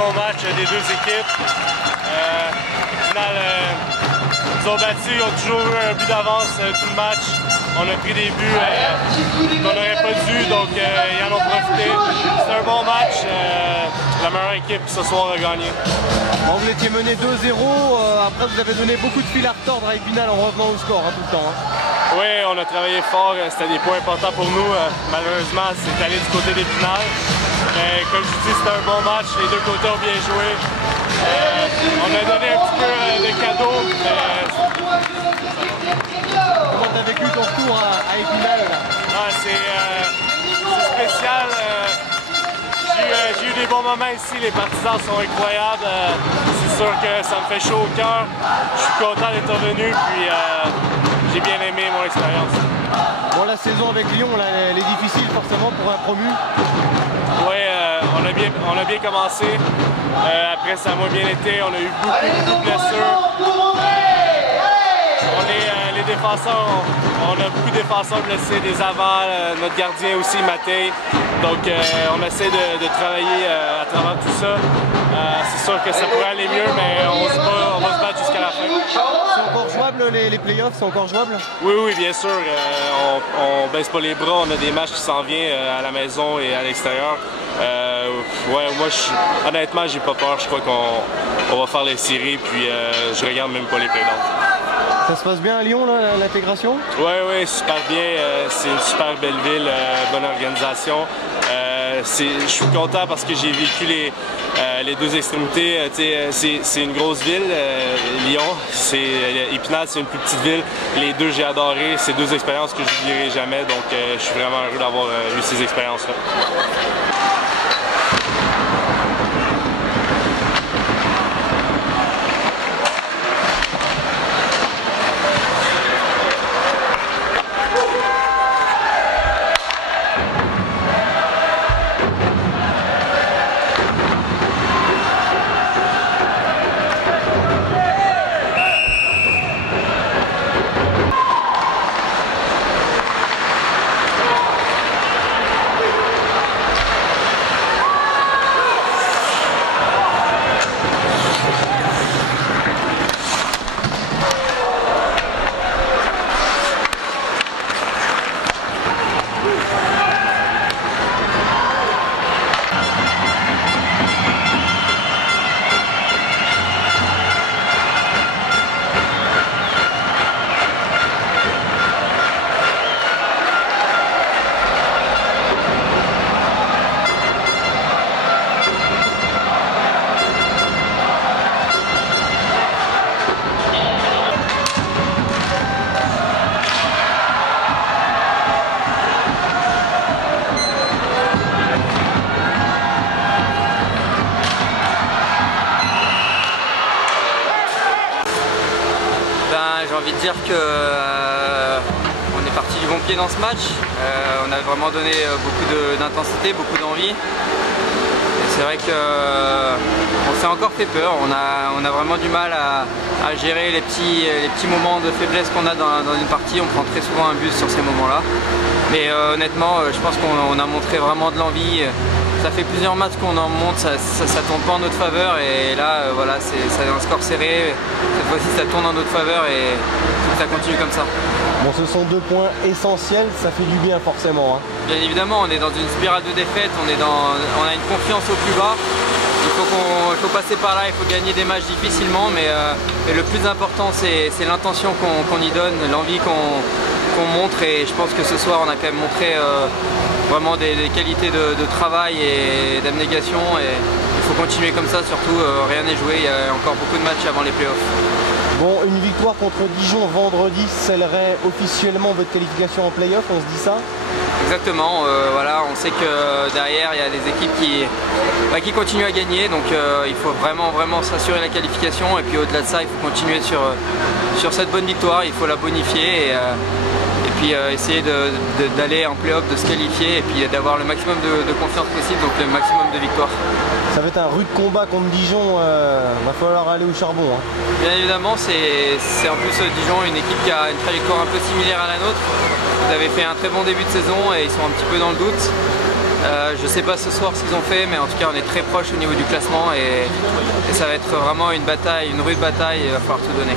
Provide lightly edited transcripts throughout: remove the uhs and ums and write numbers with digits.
bon match des deux équipes. Au final, ils ont battu, ils ont toujours eu un but d'avance tout le match. On a pris des buts qu'on n'aurait pas dû, donc ils en ont profité. C'est un bon match. La meilleure équipe ce soir a gagné. Bon, vous étiez mené 2-0, après vous avez donné beaucoup de fil à retordre à Épinal en revenant au score tout le temps. Oui, on a travaillé fort, c'était des points importants pour nous. Malheureusement, c'est allé du côté d'Épinal. Mais comme je dis, c'était un bon match, les deux côtés ont bien joué. On a donné un petit peu de cadeaux. Comment t'as vécu ton retour à Épinal? C'est spécial. J'ai eu des bons moments ici, les partisans sont incroyables. C'est sûr que ça me fait chaud au cœur. Je suis content d'être revenu, puis j'ai bien aimé mon expérience. Bon, la saison avec Lyon, elle est difficile forcément pour un promu. Oui, on a bien commencé. Après, ça a moins bien été. On a eu beaucoup de blessures. Les défenseurs, on a beaucoup de défenseurs blessés, des avants, notre gardien aussi, Mattei. Donc, on essaie de travailler à travers tout ça. C'est sûr que ça pourrait aller mieux, mais on va se battre jusqu'à la fin. C'est encore jouable, les playoffs, c'est encore jouable? Oui, oui, bien sûr. On baisse pas les bras, on a des matchs qui s'en viennent à la maison et à l'extérieur. Ouais, moi, honnêtement, j'ai pas peur. Je crois qu'on va faire les séries, puis je regarde même pas les playoffs. Ça se passe bien à Lyon, l'intégration? Oui, oui, super bien. C'est une super belle ville, bonne organisation. Je suis content parce que j'ai vécu les deux extrémités. C'est une grosse ville, Lyon. Épinal, c'est une plus petite ville. Les deux, j'ai adoré. C'est deux expériences que je n'oublierai jamais. Donc, je suis vraiment heureux d'avoir eu ces expériences-là. dire que on est parti du bon pied dans ce match. On a vraiment donné beaucoup d'intensité, beaucoup d'envie. C'est vrai qu'on s'est encore fait peur, on a vraiment du mal à gérer les petits moments de faiblesse qu'on a dans une partie. On prend très souvent un but sur ces moments-là. Mais honnêtement, je pense qu'on a montré vraiment de l'envie. Ça fait plusieurs matchs qu'on en monte, ça tourne pas en notre faveur et là voilà, c'est un score serré. Cette fois-ci ça tourne en notre faveur et faut que ça continue comme ça. Bon, ce sont 2 points essentiels, ça fait du bien forcément. Hein. Bien évidemment, on est dans une spirale de défaite, on a une confiance au plus bas. Il faut passer par là, il faut gagner des matchs difficilement, mais le plus important c'est l'intention qu'on y donne, l'envie qu'on montre, et je pense que ce soir on a quand même montré vraiment des qualités de travail et d'abnégation, et il faut continuer comme ça, surtout rien n'est joué, il y a encore beaucoup de matchs avant les playoffs. Bon, une victoire contre Dijon vendredi scellerait officiellement votre qualification en playoff, on se dit ça? Exactement, voilà, on sait que derrière il y a des équipes qui continuent à gagner, donc il faut vraiment s'assurer la qualification, et puis au-delà de ça il faut continuer sur cette bonne victoire, il faut la bonifier et puis essayer d'aller en play-off, de se qualifier et puis d'avoir le maximum de confiance possible, donc le maximum de victoires. Ça va être un rude combat contre Dijon, va falloir aller au charbon. Hein. Bien évidemment, c'est en plus Dijon, une équipe qui a une trajectoire un peu similaire à la nôtre. Ils avaient fait un très bon début de saison et ils sont un petit peu dans le doute. Je ne sais pas ce soir ce qu'ils ont fait, mais en tout cas on est très proche au niveau du classement et ça va être vraiment une bataille, une rude bataille, et il va falloir tout donner.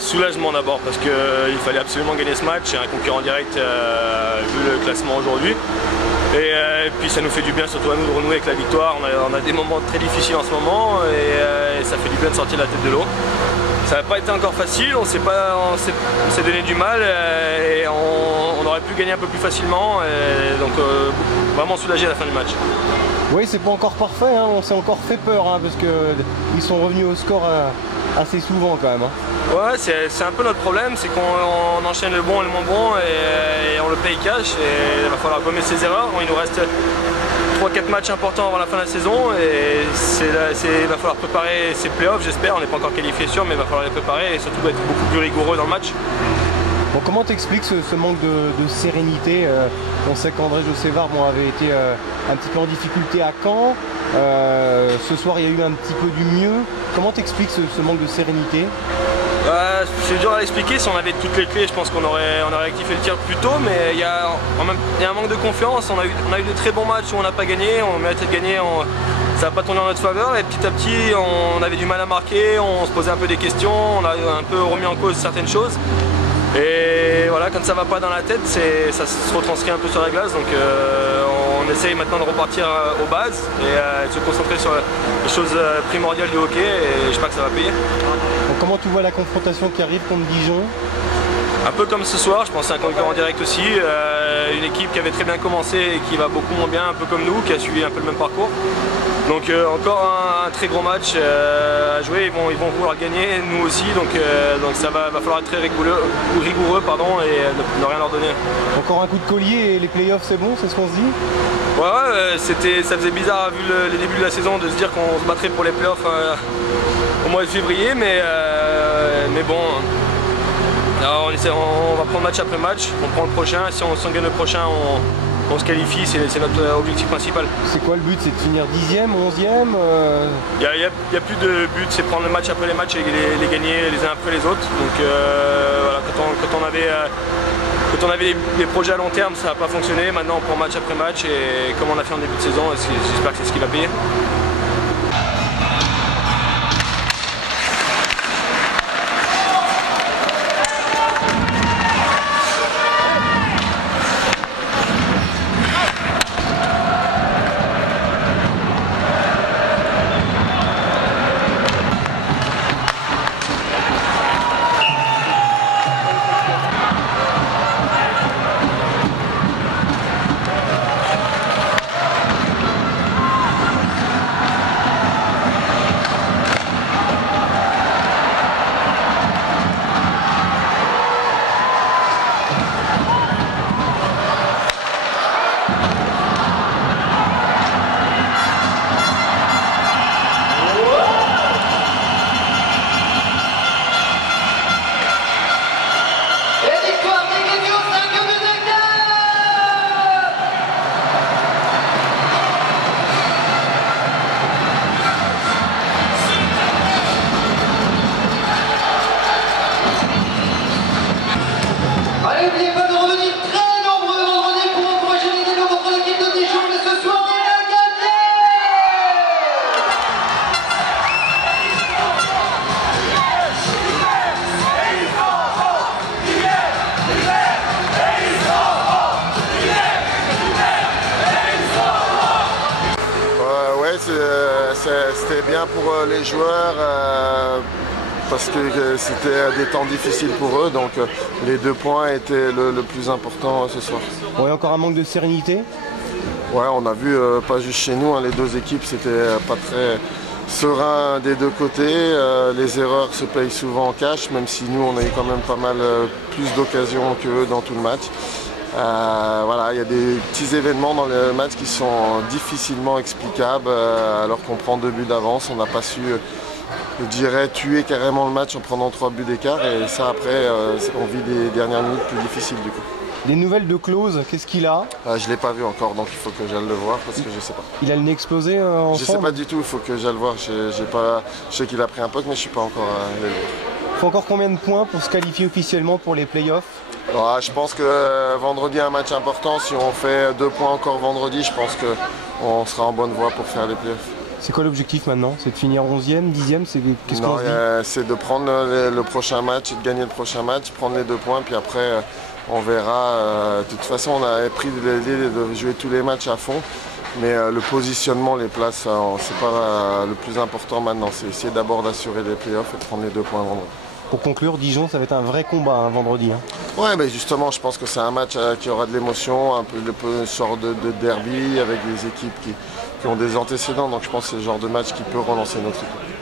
Soulagement d'abord parce qu'il fallait absolument gagner ce match, c'est un concurrent direct vu le classement aujourd'hui. Et puis ça nous fait du bien, surtout à nous, de renouer avec la victoire. On a des moments très difficiles en ce moment et ça fait du bien de sortir la tête de l'eau. Ça n'a pas été encore facile, on s'est donné du mal et on aurait pu gagner un peu plus facilement. Et donc vraiment soulagé à la fin du match. Oui, c'est pas encore parfait, hein. On s'est encore fait peur hein, parce qu'ils sont revenus au score assez souvent quand même. Hein. Ouais, c'est un peu notre problème, c'est qu'on enchaîne le bon et le moins bon et on le paye cash, et il va falloir gommer ses erreurs. Il nous reste 3-4 matchs importants avant la fin de la saison et il va falloir préparer ces playoffs, j'espère. On n'est pas encore qualifié sûr, mais il va falloir les préparer et surtout être beaucoup plus rigoureux dans le match. Bon, comment t'expliques ce manque de sérénité? On sait qu'André Josevard avait été un petit peu en difficulté à Caen. Ce soir il y a eu un petit peu du mieux. Comment t'expliques ce manque de sérénité? C'est dur à l'expliquer. Si on avait toutes les clés, je pense qu'on aurait rectifié le tir plus tôt, mais il y a un manque de confiance. On a eu de très bons matchs où on n'a pas gagné, on méritait de gagner, ça n'a pas tourné en notre faveur, et petit à petit on avait du mal à marquer, on se posait un peu des questions, on a un peu remis en cause certaines choses. Et voilà, quand ça va pas dans la tête, ça se retranscrit un peu sur la glace, donc on essaye maintenant de repartir aux bases et de se concentrer sur les choses primordiales du hockey, et j'espère que ça va payer. Donc, comment tu vois la confrontation qui arrive contre Dijon? Un peu comme ce soir, je pense que c'est un concurrent direct aussi, une équipe qui avait très bien commencé et qui va beaucoup moins bien, un peu comme nous, qui a suivi un peu le même parcours. Donc encore un très gros match à jouer, ils vont vouloir gagner, nous aussi, donc ça va falloir être très rigoureux pardon, et ne rien leur donner. Encore un coup de collier et les playoffs c'est bon, c'est ce qu'on se dit? Ouais, ça faisait bizarre vu les débuts de la saison de se dire qu'on se battrait pour les playoffs au mois de février, mais bon, alors on va prendre match après match, on prend le prochain, si on gagne le prochain on se qualifie, c'est notre objectif principal. C'est quoi le but? C'est de finir 10e, 11e? Il n'y a plus de but, c'est prendre le match après les matchs et les gagner les uns après les autres. Donc voilà, quand on avait les projets à long terme, ça n'a pas fonctionné. Maintenant on prend match après match et comme on a fait en début de saison, j'espère que c'est ce qui va payer. C'était bien pour les joueurs parce que c'était des temps difficiles pour eux, donc les 2 points étaient le plus important ce soir. Ouais, encore un manque de sérénité? Ouais, on a vu, pas juste chez nous, hein, les 2 équipes c'était pas très serein des 2 côtés. Les erreurs se payent souvent en cash, même si nous on a eu quand même pas mal plus d'occasions qu'eux dans tout le match. Voilà, il y a des petits événements dans le match qui sont difficilement explicables alors qu'on prend 2 buts d'avance. On n'a pas su, je dirais, tuer carrément le match en prenant 3 buts d'écart et ça après on vit des dernières minutes plus difficiles du coup. Des nouvelles de Klose, qu'est-ce qu'il a? Je ne l'ai pas vu encore, donc il faut que j'aille le voir parce que je sais pas. Il a le nez explosé en Je sais pas du tout, il faut que j'aille le voir. Je sais qu'il a pris un puck mais je suis pas encore allé le voir. Il faut encore combien de points pour se qualifier officiellement pour les playoffs? Je pense que vendredi un match important, si on fait 2 points encore vendredi, je pense qu'on sera en bonne voie pour faire les playoffs. C'est quoi l'objectif maintenant? C'est de finir 11e, 10e? Qu'est-ce qu'on se dit? C'est de prendre le prochain match et de gagner le prochain match, prendre les 2 points, puis après on verra. De toute façon on avait pris l'idée de jouer tous les matchs à fond, mais le positionnement, les places, c'est pas le plus important maintenant, c'est essayer d'abord d'assurer les playoffs et de prendre les 2 points vendredi. Pour conclure, Dijon, ça va être un vrai combat vendredi. Ouais, mais justement, je pense que c'est un match qui aura de l'émotion, un peu une sorte de derby avec des équipes qui ont des antécédents. Donc je pense que c'est le genre de match qui peut relancer notre équipe.